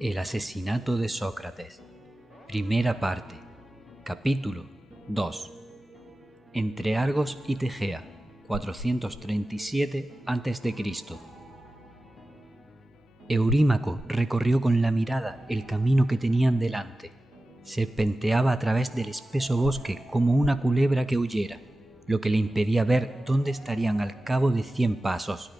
El asesinato de Sócrates. Primera parte. Capítulo 2. Entre Argos y Tegea, 437 a.C. Eurímaco recorrió con la mirada el camino que tenían delante. Serpenteaba a través del espeso bosque como una culebra que huyera, lo que le impedía ver dónde estarían al cabo de 100 pasos.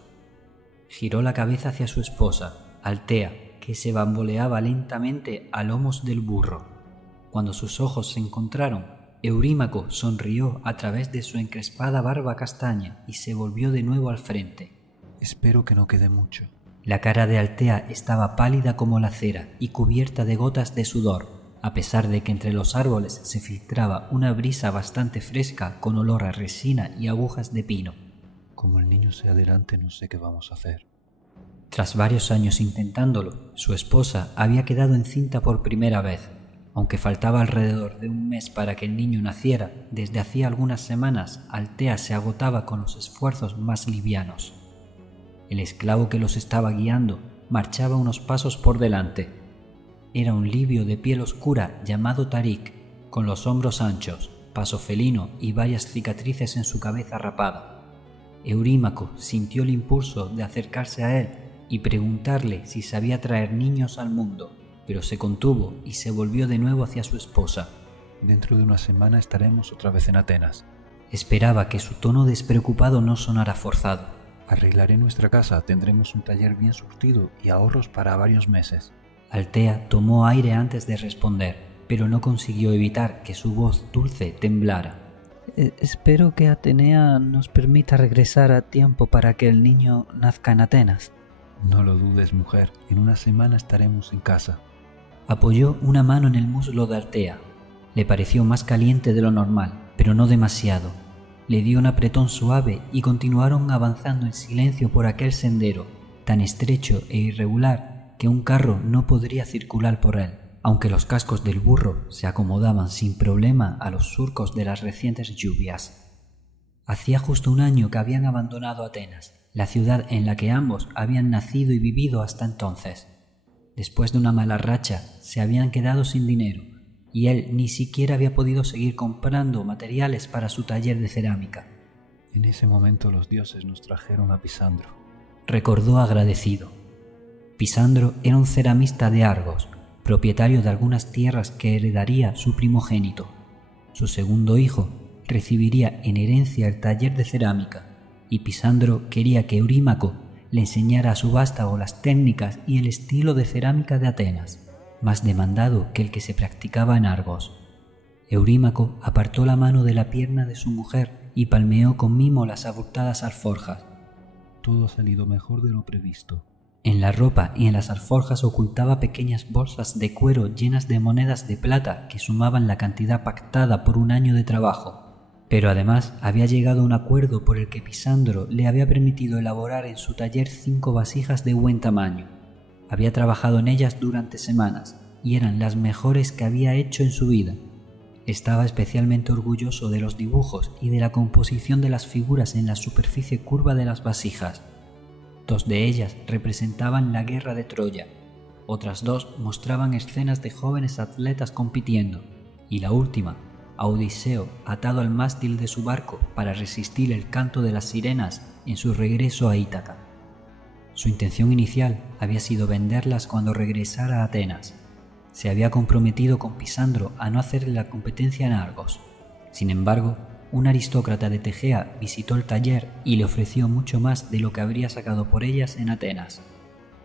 Giró la cabeza hacia su esposa, Altea, que se bamboleaba lentamente a lomos del burro. Cuando sus ojos se encontraron, Eurímaco sonrió a través de su encrespada barba castaña y se volvió de nuevo al frente. Espero que no quede mucho. La cara de Altea estaba pálida como la cera y cubierta de gotas de sudor, a pesar de que entre los árboles se filtraba una brisa bastante fresca con olor a resina y agujas de pino. Como el niño sea delante, no sé qué vamos a hacer. Tras varios años intentándolo, su esposa había quedado encinta por primera vez. Aunque faltaba alrededor de un mes para que el niño naciera, desde hacía algunas semanas Altea se agotaba con los esfuerzos más livianos. El esclavo que los estaba guiando marchaba unos pasos por delante. Era un libio de piel oscura llamado Tarik, con los hombros anchos, paso felino y varias cicatrices en su cabeza rapada. Eurímaco sintió el impulso de acercarse a él y preguntarle si sabía traer niños al mundo, pero se contuvo y se volvió de nuevo hacia su esposa. Dentro de una semana estaremos otra vez en Atenas. Esperaba que su tono despreocupado no sonara forzado. Arreglaré nuestra casa, tendremos un taller bien surtido y ahorros para varios meses. Altea tomó aire antes de responder, pero no consiguió evitar que su voz dulce temblara. Espero que Atenea nos permita regresar a tiempo para que el niño nazca en Atenas. No lo dudes, mujer, en una semana estaremos en casa. Apoyó una mano en el muslo de Altea. Le pareció más caliente de lo normal, pero no demasiado. Le dio un apretón suave y continuaron avanzando en silencio por aquel sendero, tan estrecho e irregular que un carro no podría circular por él, aunque los cascos del burro se acomodaban sin problema a los surcos de las recientes lluvias. Hacía justo un año que habían abandonado Atenas, la ciudad en la que ambos habían nacido y vivido hasta entonces. Después de una mala racha, se habían quedado sin dinero, y él ni siquiera había podido seguir comprando materiales para su taller de cerámica. En ese momento los dioses nos trajeron a Pisandro. Recordó agradecido. Pisandro era un ceramista de Argos, propietario de algunas tierras que heredaría su primogénito. Su segundo hijo recibiría en herencia el taller de cerámica, y Pisandro quería que Eurímaco le enseñara a su vástago las técnicas y el estilo de cerámica de Atenas, más demandado que el que se practicaba en Argos. Eurímaco apartó la mano de la pierna de su mujer y palmeó con mimo las abultadas alforjas. Todo ha salido mejor de lo previsto. En la ropa y en las alforjas ocultaba pequeñas bolsas de cuero llenas de monedas de plata que sumaban la cantidad pactada por un año de trabajo. Pero además había llegado a un acuerdo por el que Pisandro le había permitido elaborar en su taller 5 vasijas de buen tamaño. Había trabajado en ellas durante semanas y eran las mejores que había hecho en su vida. Estaba especialmente orgulloso de los dibujos y de la composición de las figuras en la superficie curva de las vasijas. 2 de ellas representaban la guerra de Troya, otras 2 mostraban escenas de jóvenes atletas compitiendo, y la última, a Odiseo atado al mástil de su barco para resistir el canto de las sirenas en su regreso a Ítaca. Su intención inicial había sido venderlas cuando regresara a Atenas. Se había comprometido con Pisandro a no hacerle la competencia en Argos. Sin embargo, un aristócrata de Tegea visitó el taller y le ofreció mucho más de lo que habría sacado por ellas en Atenas.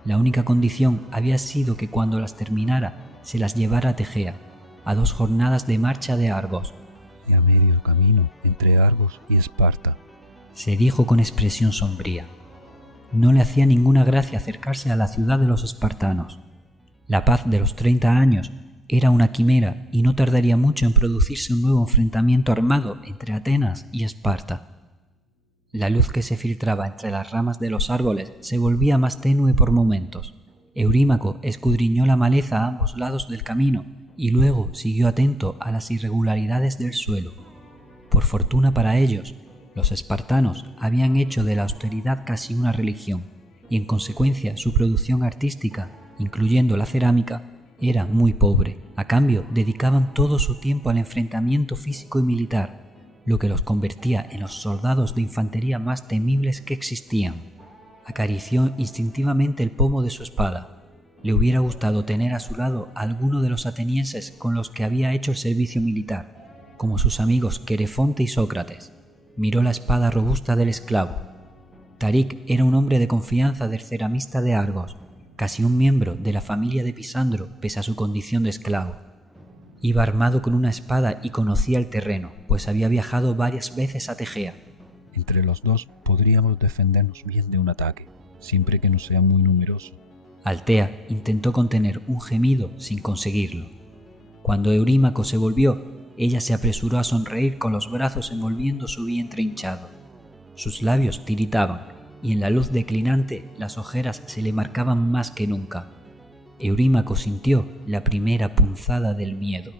La única condición había sido que cuando las terminara se las llevara a Tegea, a 2 jornadas de marcha de Argos. Y a medio camino entre Argos y Esparta, se dijo con expresión sombría. No le hacía ninguna gracia acercarse a la ciudad de los espartanos. La paz de los 30 años era una quimera y no tardaría mucho en producirse un nuevo enfrentamiento armado entre Atenas y Esparta. La luz que se filtraba entre las ramas de los árboles se volvía más tenue por momentos. Eurímaco escudriñó la maleza a ambos lados del camino y luego siguió atento a las irregularidades del suelo. Por fortuna para ellos, los espartanos habían hecho de la austeridad casi una religión, y en consecuencia su producción artística incluyendo la cerámica, era muy pobre. A cambio, dedicaban todo su tiempo al enfrentamiento físico y militar, lo que los convertía en los soldados de infantería más temibles que existían. Acarició instintivamente el pomo de su espada. Le hubiera gustado tener a su lado a alguno de los atenienses con los que había hecho el servicio militar, como sus amigos Querefonte y Sócrates. Miró la espada robusta del esclavo. Tarik era un hombre de confianza del ceramista de Argos, casi un miembro de la familia de Pisandro pese a su condición de esclavo. Iba armado con una espada y conocía el terreno, pues había viajado varias veces a Tegea. Entre los dos podríamos defendernos bien de un ataque, siempre que no sea muy numeroso. Altea intentó contener un gemido sin conseguirlo. Cuando Eurímaco se volvió, ella se apresuró a sonreír con los brazos envolviendo su vientre hinchado. Sus labios tiritaban y en la luz declinante las ojeras se le marcaban más que nunca. Eurímaco sintió la primera punzada del miedo.